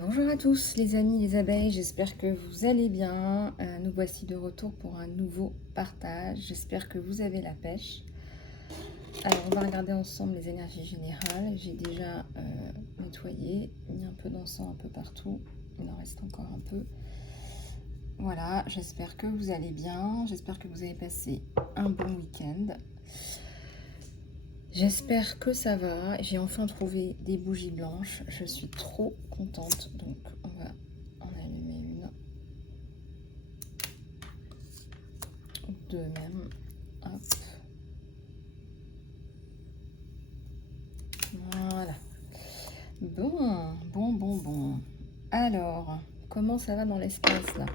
Bonjour à tous les amis, les abeilles, j'espère que vous allez bien. Nous voici de retour pour un nouveau partage. J'espère que vous avez la pêche. Alors on va regarder ensemble les énergies générales. J'ai déjà nettoyé, mis un peu d'encens un peu partout. Il en reste encore un peu. Voilà, j'espère que vous allez bien. J'espère que vous avez passé un bon week-end. J'espère que ça va. J'ai enfin trouvé des bougies blanches. Je suis trop contente. Donc on va en allumer une. Deux même. Hop. Voilà. Bon. Alors, comment ça va dans l'espace là?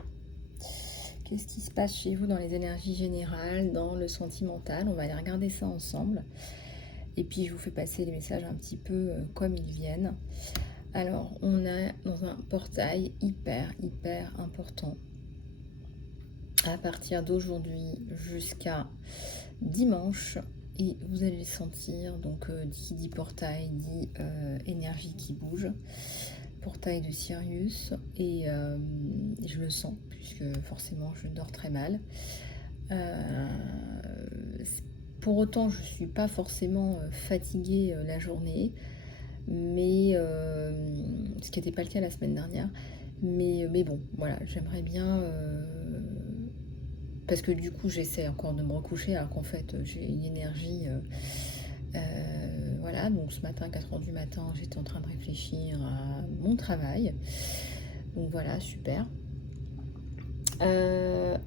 Qu'est-ce qui se passe chez vous dans les énergies générales, dans le sentimental? On va aller regarder ça ensemble. Et puis je vous fais passer les messages un petit peu comme ils viennent. Alors, on est dans un portail hyper important. À partir d'aujourd'hui jusqu'à dimanche, et vous allez le sentir. Donc qui dit portail dit énergie qui bouge, portail de Sirius, et je le sens puisque forcément je dors très mal. Pour autant je suis pas forcément fatiguée la journée, mais ce qui n'était pas le cas la semaine dernière, mais bon voilà, j'aimerais bien parce que du coup j'essaie encore de me recoucher alors qu'en fait j'ai une énergie voilà. Donc ce matin 4h du matin j'étais en train de réfléchir à mon travail, donc voilà, super.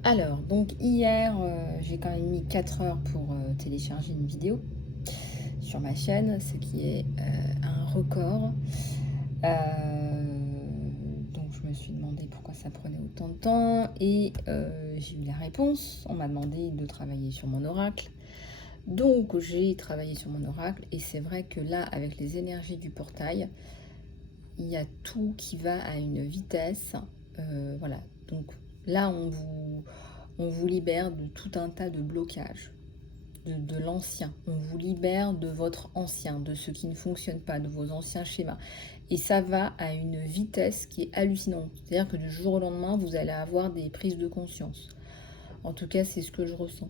Alors donc hier j'ai quand même mis 4 heures pour télécharger une vidéo sur ma chaîne, ce qui est un record. Donc je me suis demandé pourquoi ça prenait autant de temps, et j'ai eu la réponse. On m'a demandé de travailler sur mon oracle, donc j'ai travaillé sur mon oracle, et c'est vrai que là avec les énergies du portail, il y a tout qui va à une vitesse, voilà. Donc là on vous libère de tout un tas de blocages, de l'ancien. On vous libère de votre ancien, de ce qui ne fonctionne pas, de vos anciens schémas. Et ça va à une vitesse qui est hallucinante. C'est-à-dire que du jour au lendemain, vous allez avoir des prises de conscience. En tout cas, c'est ce que je ressens.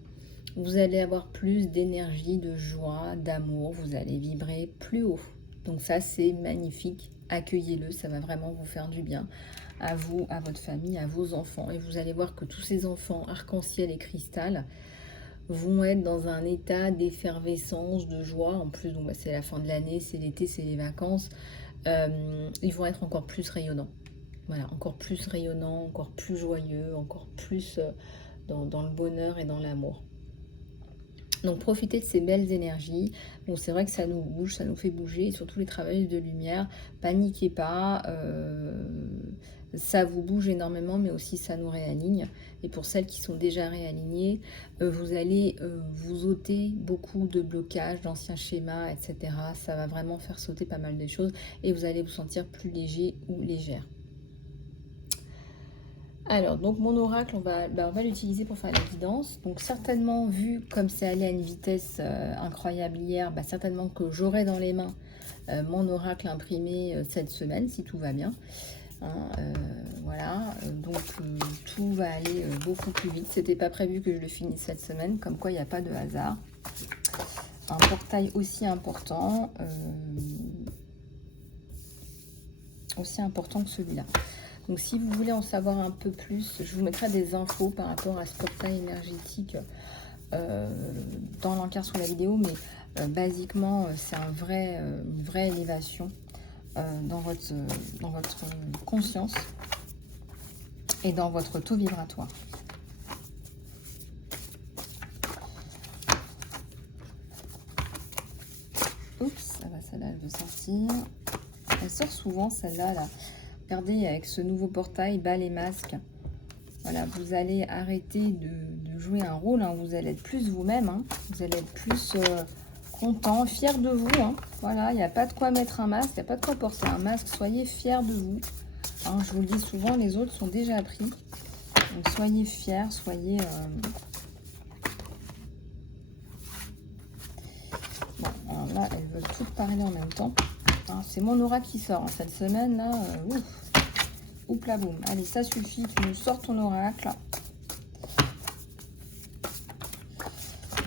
Vous allez avoir plus d'énergie, de joie, d'amour. Vous allez vibrer plus haut. Donc ça, c'est magnifique. Accueillez-le, ça va vraiment vous faire du bien. À vous, à votre famille, à vos enfants. Et vous allez voir que tous ces enfants arc-en-ciel et cristal vont être dans un état d'effervescence, de joie. En plus, donc, c'est la fin de l'année, c'est l'été, c'est les vacances. Ils vont être encore plus rayonnants. Voilà, encore plus rayonnants, encore plus joyeux, encore plus dans le bonheur et dans l'amour. Donc profitez de ces belles énergies. Bon, c'est vrai que ça nous bouge, ça nous fait bouger, et surtout les travailleurs de lumière, paniquez pas, ça vous bouge énormément, mais aussi ça nous réaligne. Et pour celles qui sont déjà réalignées, vous allez vous ôter beaucoup de blocages, d'anciens schémas, etc. Ça va vraiment faire sauter pas mal de choses, et vous allez vous sentir plus léger ou légère. Alors, donc mon oracle, on va l'utiliser pour faire la guidance. Donc certainement, vu comme c'est allé à une vitesse incroyable hier, certainement que j'aurai dans les mains mon oracle imprimé cette semaine, si tout va bien. Hein, voilà, donc tout va aller beaucoup plus vite. C'était pas prévu que je le finisse cette semaine, comme quoi il n'y a pas de hasard. Un portail aussi important que celui-là. Donc si vous voulez en savoir un peu plus, je vous mettrai des infos par rapport à ce portail énergétique dans l'encart sous la vidéo, mais basiquement c'est une vraie élévation dans votre conscience et dans votre taux vibratoire. Oups, celle-là elle veut sortir. Elle sort souvent celle-là là. Regardez, avec ce nouveau portail, bas les masques. Voilà, vous allez arrêter de jouer un rôle, hein. Vous allez être plus vous-même, hein. Vous allez être plus content, fier de vous, hein. Voilà, il n'y a pas de quoi mettre un masque, il n'y a pas de quoi porter un masque. Soyez fiers de vous, hein. Je vous le dis souvent, les autres sont déjà pris. Donc soyez fiers, soyez... Bon, alors là, elles veulent toutes parler en même temps. Hein, c'est mon aura qui sort hein, cette semaine là. Ouf. Oups la boum. Allez, ça suffit. Tu nous sors ton oracle.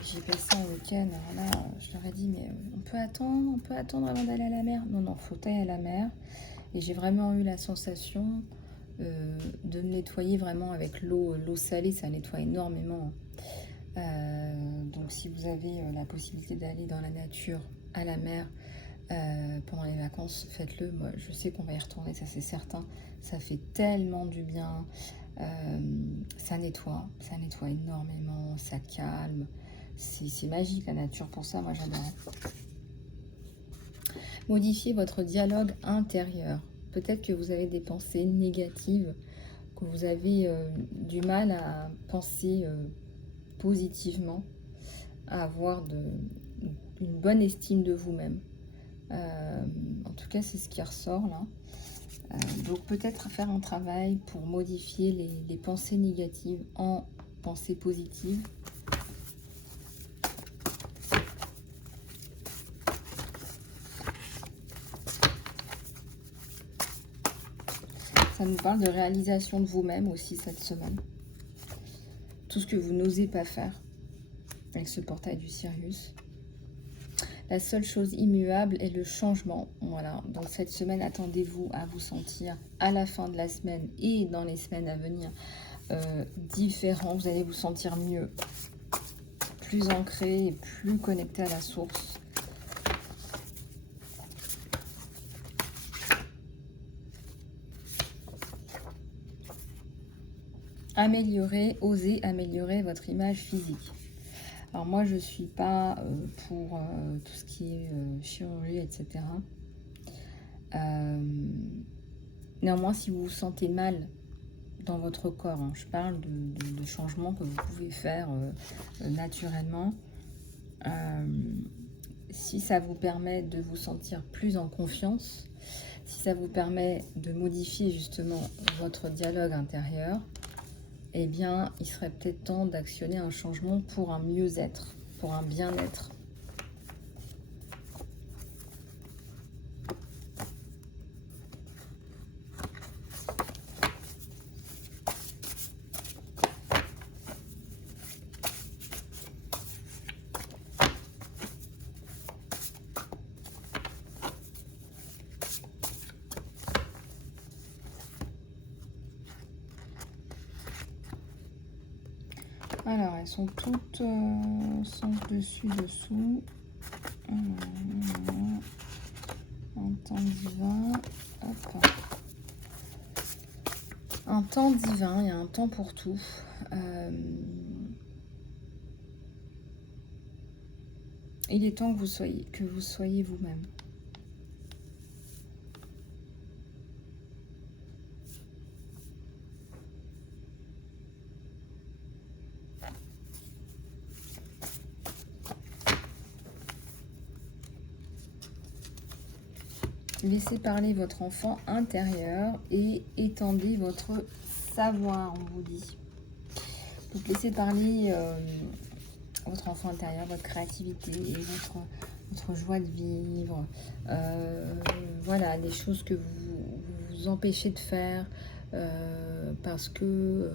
J'ai passé un week-end. Alors là, je leur ai dit, mais on peut attendre avant d'aller à la mer. Non, non, faut aller à la mer. Et j'ai vraiment eu la sensation de me nettoyer vraiment avec l'eau salée. Ça nettoie énormément. Donc si vous avez la possibilité d'aller dans la nature, à la mer, pendant les vacances, faites-le. Moi, je sais qu'on va y retourner, ça c'est certain. Ça fait tellement du bien. Ça nettoie énormément, ça calme. C'est magique la nature pour ça, moi j'adore. Modifiez votre dialogue intérieur. Peut-être que vous avez des pensées négatives, que vous avez du mal à penser positivement, à avoir une bonne estime de vous-même. En tout cas, c'est ce qui ressort là. Donc peut-être faire un travail pour modifier les pensées négatives en pensées positives. Ça nous parle de réalisation de vous-même aussi cette semaine. Tout ce que vous n'osez pas faire avec ce portail du Sirius. La seule chose immuable est le changement. Voilà, donc cette semaine, attendez-vous à vous sentir à la fin de la semaine et dans les semaines à venir différent. Vous allez vous sentir mieux, plus ancré et plus connecté à la source. Osez améliorer votre image physique. Alors moi, je ne suis pas pour tout ce qui est chirurgie, etc. Néanmoins, si vous vous sentez mal dans votre corps, hein, je parle de changements que vous pouvez faire naturellement. Si ça vous permet de vous sentir plus en confiance, si ça vous permet de modifier justement votre dialogue intérieur, eh bien, il serait peut-être temps d'actionner un changement pour un mieux-être, pour un bien-être. Alors, elles sont toutes sens dessus, dessous. Un temps divin. Hop. Un temps divin, il y a un temps pour tout. Il est temps que vous soyez vous-même. Laissez parler votre enfant intérieur et étendez votre savoir, on vous dit. Donc laissez parler votre enfant intérieur, votre créativité, votre joie de vivre. Voilà, des choses que vous vous empêchez de faire parce que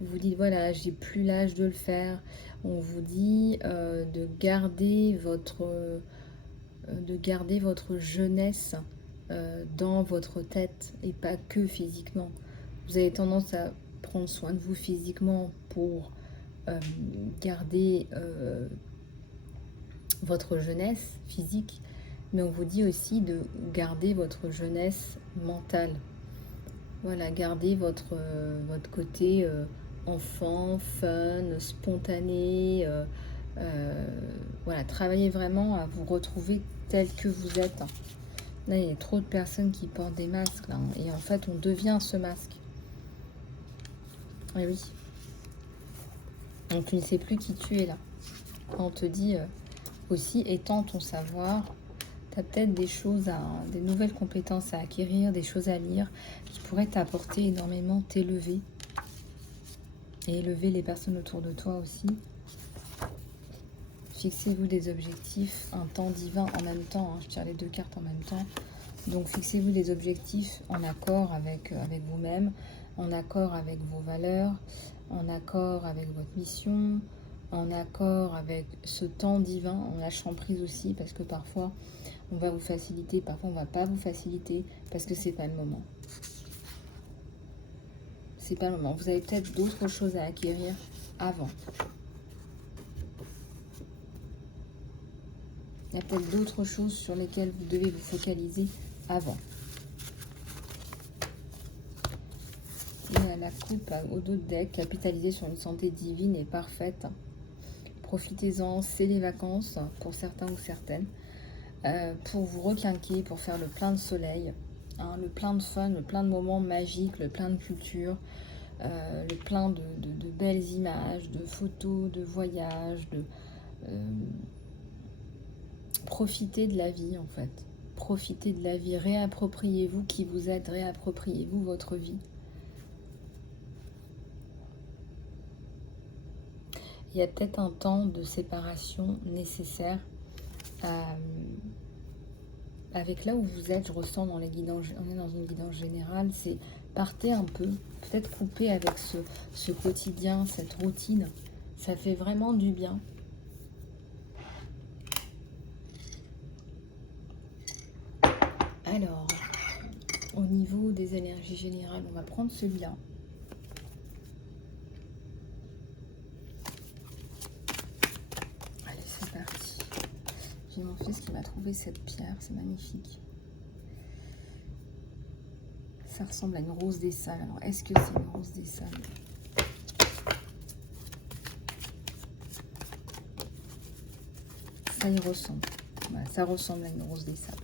vous vous dites, voilà, j'ai plus l'âge de le faire. On vous dit de garder votre jeunesse dans votre tête et pas que physiquement. Vous avez tendance à prendre soin de vous physiquement pour garder votre jeunesse physique, mais on vous dit aussi de garder votre jeunesse mentale. Voilà, gardez votre côté enfant, fun, spontané. Voilà, travaillez vraiment à vous retrouver tel que vous êtes. Là, il y a trop de personnes qui portent des masques, là, et en fait, on devient ce masque. Et oui. Donc, tu ne sais plus qui tu es, là. Quand on te dit aussi, étends ton savoir, tu as peut-être des nouvelles compétences à acquérir, des choses à lire, qui pourraient t'apporter énormément, t'élever. Et élever les personnes autour de toi aussi. Fixez-vous des objectifs, un temps divin en même temps. Hein, je tire les deux cartes en même temps. Donc fixez-vous des objectifs en accord avec vous-même, en accord avec vos valeurs, en accord avec votre mission, en accord avec ce temps divin, en lâchant prise aussi, parce que parfois on va vous faciliter, parfois on ne va pas vous faciliter, parce que c'est pas le moment. C'est pas le moment. Vous avez peut-être d'autres choses à acquérir avant. Il y a peut-être d'autres choses sur lesquelles vous devez vous focaliser avant. Et la coupe au dos de deck, capitaliser sur une santé divine et parfaite. Profitez-en, c'est les vacances pour certains ou certaines. Pour vous requinquer, pour faire le plein de soleil, hein, le plein de fun, le plein de moments magiques, le plein de culture, le plein de belles images, de photos, de voyages, profitez de la vie en fait. Profitez de la vie, réappropriez-vous qui vous êtes, réappropriez-vous votre vie. Il y a peut-être un temps de séparation nécessaire avec là où vous êtes. Je ressens dans les guidances, on est dans une guidance générale, c'est partez un peu, peut-être couper avec ce quotidien, cette routine. Ça fait vraiment du bien. Alors, au niveau des énergies générales, on va prendre celui-là. Allez, c'est parti. J'ai mon fils qui m'a trouvé cette pierre, c'est magnifique. Ça ressemble à une rose des salles. Alors, est-ce que c'est une rose des salles? Ça y ressemble. Voilà, ça ressemble à une rose des sables.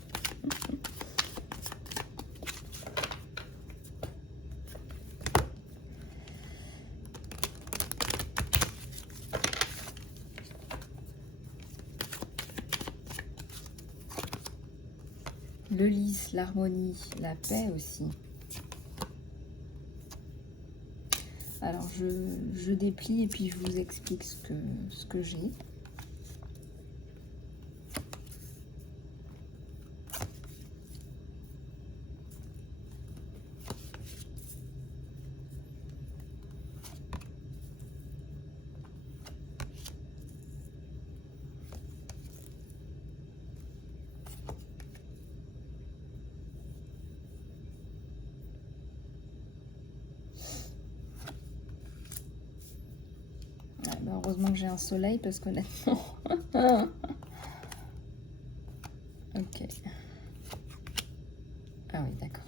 Le lys, l'harmonie, la paix aussi. Alors, je déplie et puis je vous explique ce que j'ai. Heureusement que j'ai un soleil parce qu'honnêtement... Ok. Ah oui, d'accord.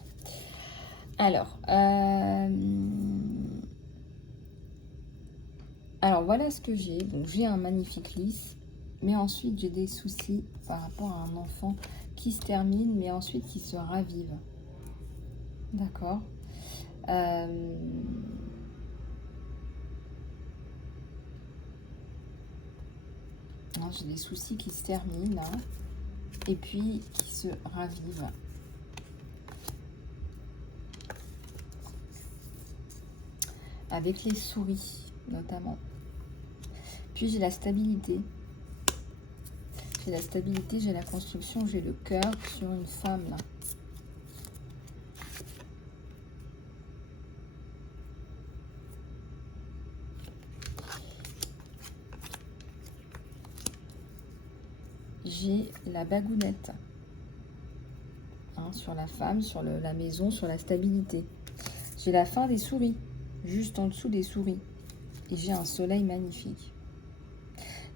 Alors, voilà ce que j'ai. Donc, j'ai un magnifique lys. Mais ensuite, j'ai des soucis par rapport à un enfant qui se termine, mais ensuite qui se ravive. D'accord. J'ai des soucis qui se terminent là, et puis qui se ravivent. Avec les souris notamment. Puis j'ai la stabilité. J'ai la stabilité, j'ai la construction, j'ai le cœur sur une femme là. J'ai la bagounette, hein, sur la femme, sur la maison, sur la stabilité. J'ai la fin des souris, juste en dessous des souris. Et j'ai un soleil magnifique.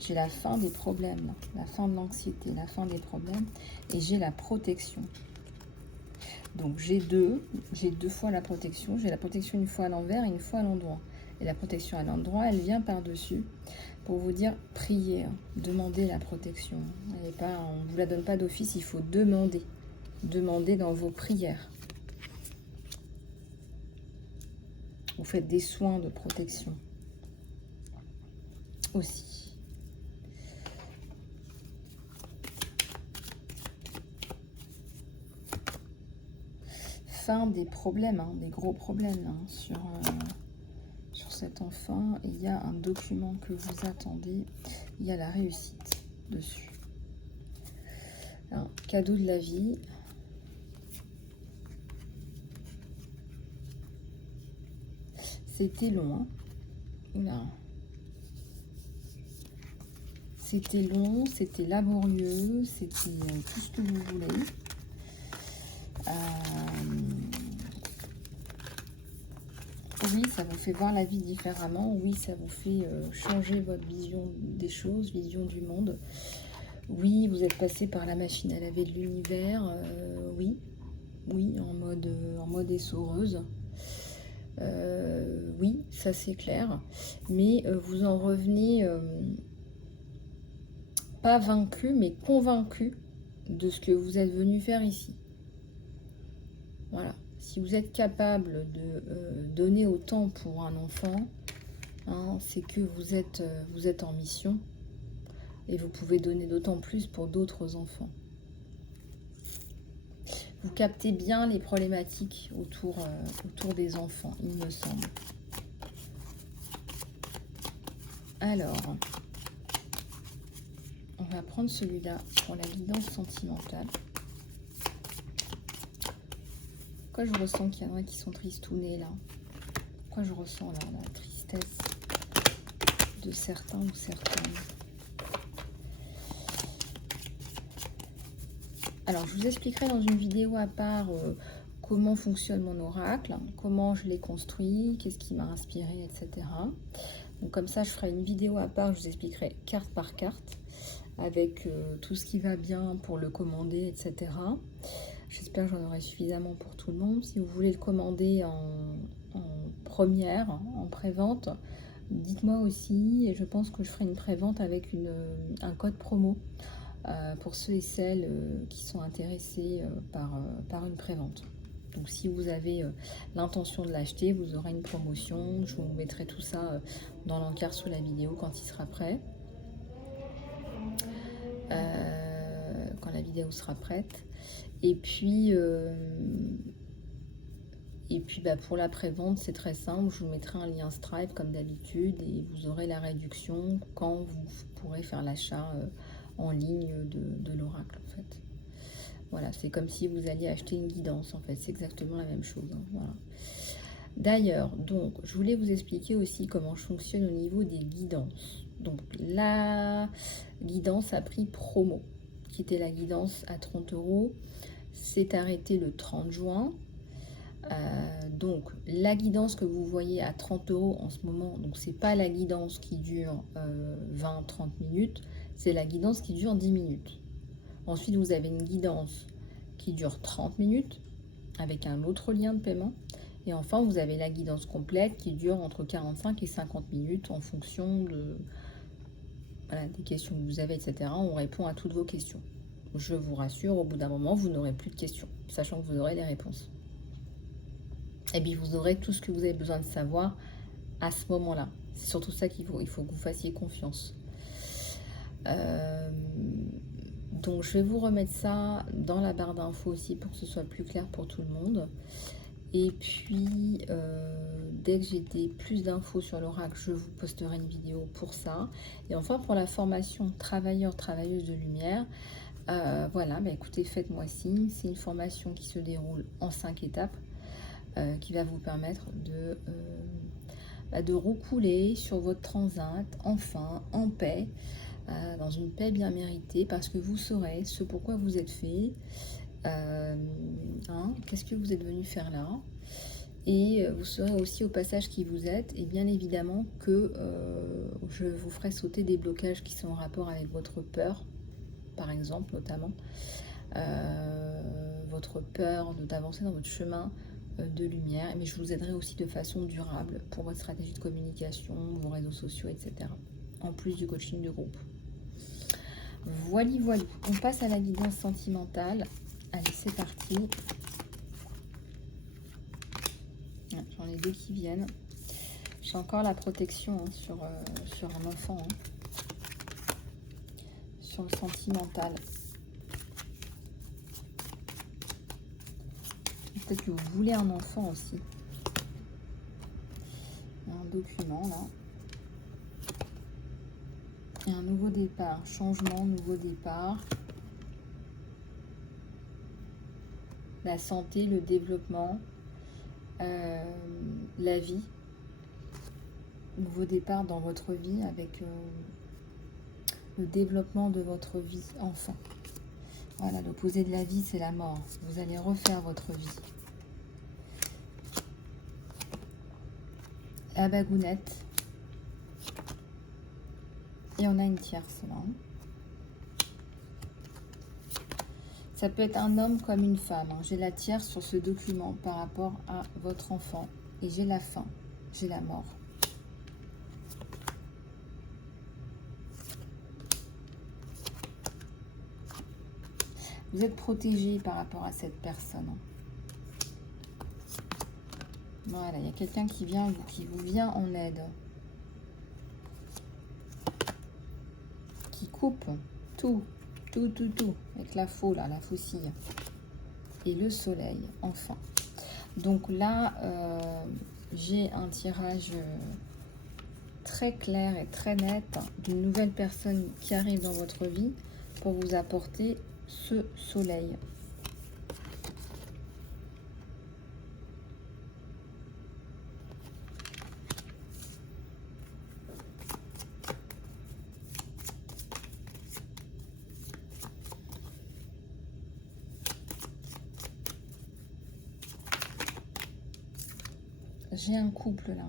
J'ai la fin des problèmes, la fin de l'anxiété, la fin des problèmes. Et j'ai la protection. Donc j'ai deux fois la protection. J'ai la protection une fois à l'envers et une fois à l'endroit. Et la protection à l'endroit, elle vient par-dessus. Pour vous dire, priez, demandez la protection. Elle est pas, on ne vous la donne pas d'office, il faut demander. Demandez dans vos prières. Vous faites des soins de protection aussi. Fin des problèmes, hein, des gros problèmes hein, sur cet enfant. Il y a un document que vous attendez. Il y a la réussite dessus. Un cadeau de la vie. C'était long, hein. Oula. C'était long, c'était laborieux, c'était tout ce que vous voulez. Oui, ça vous fait voir la vie différemment. Oui, ça vous fait changer votre vision des choses, vision du monde. Oui, vous êtes passé par la machine à laver de l'univers. Oui, oui, en mode essoreuse. Oui, ça c'est clair. Mais vous en revenez pas vaincu, mais convaincu de ce que vous êtes venu faire ici. Voilà. Si vous êtes capable de donner autant pour un enfant, hein, c'est que vous êtes en mission et vous pouvez donner d'autant plus pour d'autres enfants. Vous captez bien les problématiques autour des enfants, il me semble. Alors, on va prendre celui-là pour la guidance sentimentale. Pourquoi je ressens qu'il y en a qui sont tristounés là? Pourquoi je ressens là la tristesse de certains ou certaines? Alors, je vous expliquerai dans une vidéo à part comment fonctionne mon oracle, comment je l'ai construit, qu'est-ce qui m'a inspiré, etc. Donc comme ça, je ferai une vidéo à part, je vous expliquerai carte par carte, avec tout ce qui va bien pour le commander, etc. J'espère que j'en aurai suffisamment pour tout le monde. Si vous voulez le commander en première, en pré-vente, dites-moi aussi, et je pense que je ferai une pré-vente avec un code promo pour ceux et celles qui sont intéressés par une pré-vente. Donc si vous avez l'intention de l'acheter, vous aurez une promotion. Je vous mettrai tout ça dans l'encart sous la vidéo quand il sera prêt. Quand la vidéo sera prête. Et puis pour la prévente, c'est très simple. Je vous mettrai un lien Stripe comme d'habitude et vous aurez la réduction quand vous pourrez faire l'achat en ligne de l'oracle en fait. Voilà, c'est comme si vous alliez acheter une guidance en fait. C'est exactement la même chose. Hein, voilà. D'ailleurs, donc, je voulais vous expliquer aussi comment je fonctionne au niveau des guidances. Donc, la guidance à prix promo, qui était la guidance à 30 €, s'est arrêtée le 30 juin. Donc, la guidance que vous voyez à 30 € en ce moment, donc c'est pas la guidance qui dure 20-30 minutes, c'est la guidance qui dure 10 minutes. Ensuite, vous avez une guidance qui dure 30 minutes avec un autre lien de paiement. Et enfin, vous avez la guidance complète qui dure entre 45 et 50 minutes en fonction des questions que vous avez, etc. On répond à toutes vos questions. Je vous rassure, au bout d'un moment, vous n'aurez plus de questions, sachant que vous aurez les réponses. Et puis, vous aurez tout ce que vous avez besoin de savoir à ce moment-là. C'est surtout ça il faut que vous fassiez confiance. Donc, je vais vous remettre ça dans la barre d'infos aussi pour que ce soit plus clair pour tout le monde. Et puis, dès que j'ai plus d'infos sur l'oracle, je vous posterai une vidéo pour ça. Et enfin, pour la formation travailleur-travailleuse de lumière, voilà, écoutez, faites-moi signe. C'est une formation qui se déroule en 5 étapes, qui va vous permettre de roucouler sur votre transat, enfin, en paix, dans une paix bien méritée, parce que vous saurez ce pourquoi vous êtes fait, qu'est-ce que vous êtes venu faire là, et vous saurez aussi au passage qui vous êtes, et bien évidemment que je vous ferai sauter des blocages qui sont en rapport avec votre peur, par exemple, notamment votre peur d'avancer dans votre chemin de lumière, mais je vous aiderai aussi de façon durable pour votre stratégie de communication, vos réseaux sociaux, etc. En plus du coaching de groupe. Voilà, on passe à la guidance sentimentale. Allez, c'est parti. J'en ai deux qui viennent. J'ai encore la protection sur un enfant, sur le sentimental. Peut-être que vous voulez un enfant aussi. Il y a un document là. Et un nouveau départ, changement, nouveau départ. La santé, le développement, la vie. nouveau départ dans votre vie avec le développement de votre vie, enfin. Voilà, l'opposé de la vie, c'est la mort. Vous allez refaire votre vie. La bagounette. Et on a une tierce là. Ça peut être un homme comme une femme. J'ai la tierce sur ce document par rapport à votre enfant. Et j'ai la fin. J'ai la mort. Vous êtes protégé par rapport à cette personne. Voilà, il y a quelqu'un qui vous vient en aide. Qui coupe tout, avec la faux, là, la faucille. Et le soleil, enfin. Donc là, j'ai un tirage très clair et très net d'une nouvelle personne qui arrive dans votre vie pour vous apporter ce soleil. J'ai un couple là.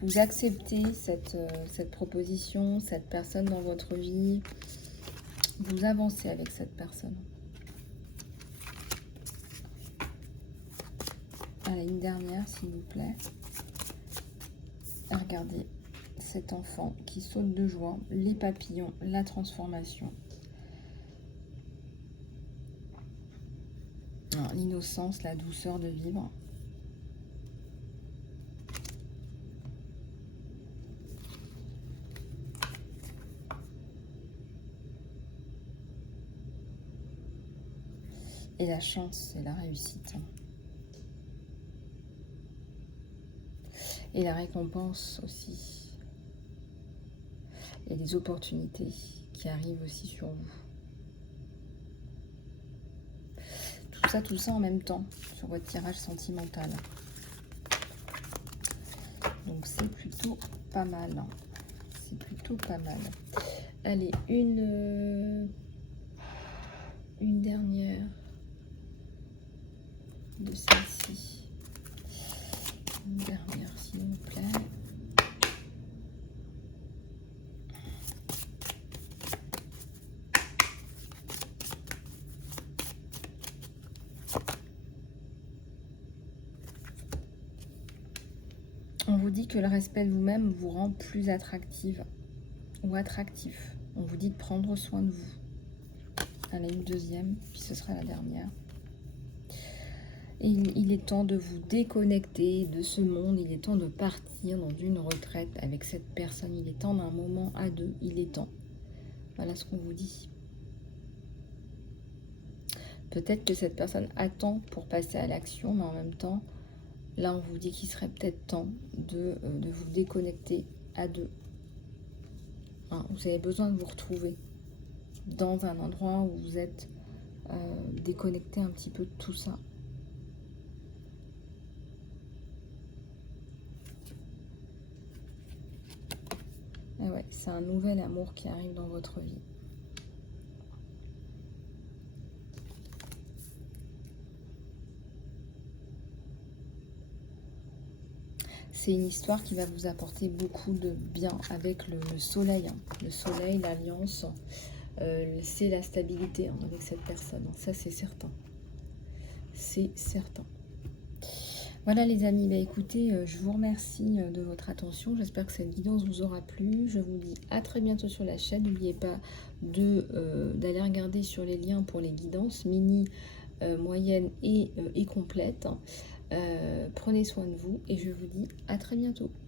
Vous acceptez cette proposition, cette personne dans votre vie. Vous avancez avec cette personne. Allez, une dernière, s'il vous plaît. Regardez cet enfant qui saute de joie, les papillons, la transformation. L'innocence, la douceur de vivre. Et la chance et la réussite. Et la récompense aussi. Et les opportunités qui arrivent aussi sur vous. Tout ça en même temps sur votre tirage sentimental. Donc c'est plutôt pas mal. C'est plutôt pas mal. Allez, une dernière de celle-ci. Une dernière, s'il vous plaît. On vous dit que le respect de vous-même vous rend plus attractive ou attractif. On vous dit de prendre soin de vous. Allez, une deuxième, puis ce sera la dernière. Et il est temps de vous déconnecter de ce monde. Il est temps de partir dans une retraite avec cette personne. Il est temps d'un moment à deux. Il est temps. Voilà ce qu'on vous dit. Peut-être que cette personne attend pour passer à l'action, mais en même temps, là, on vous dit qu'il serait peut-être temps de vous déconnecter à deux. Hein, vous avez besoin de vous retrouver dans un endroit où vous êtes déconnecté un petit peu de tout ça. Et ouais, c'est un nouvel amour qui arrive dans votre vie. C'est une histoire qui va vous apporter beaucoup de bien avec le soleil. Le soleil, l'alliance, c'est la stabilité avec cette personne. Ça, c'est certain. C'est certain. Voilà les amis, bah écoutez, je vous remercie de votre attention. J'espère que cette guidance vous aura plu. Je vous dis à très bientôt sur la chaîne. N'oubliez pas d'aller regarder sur les liens pour les guidances mini, moyenne et complète. Prenez soin de vous et je vous dis à très bientôt.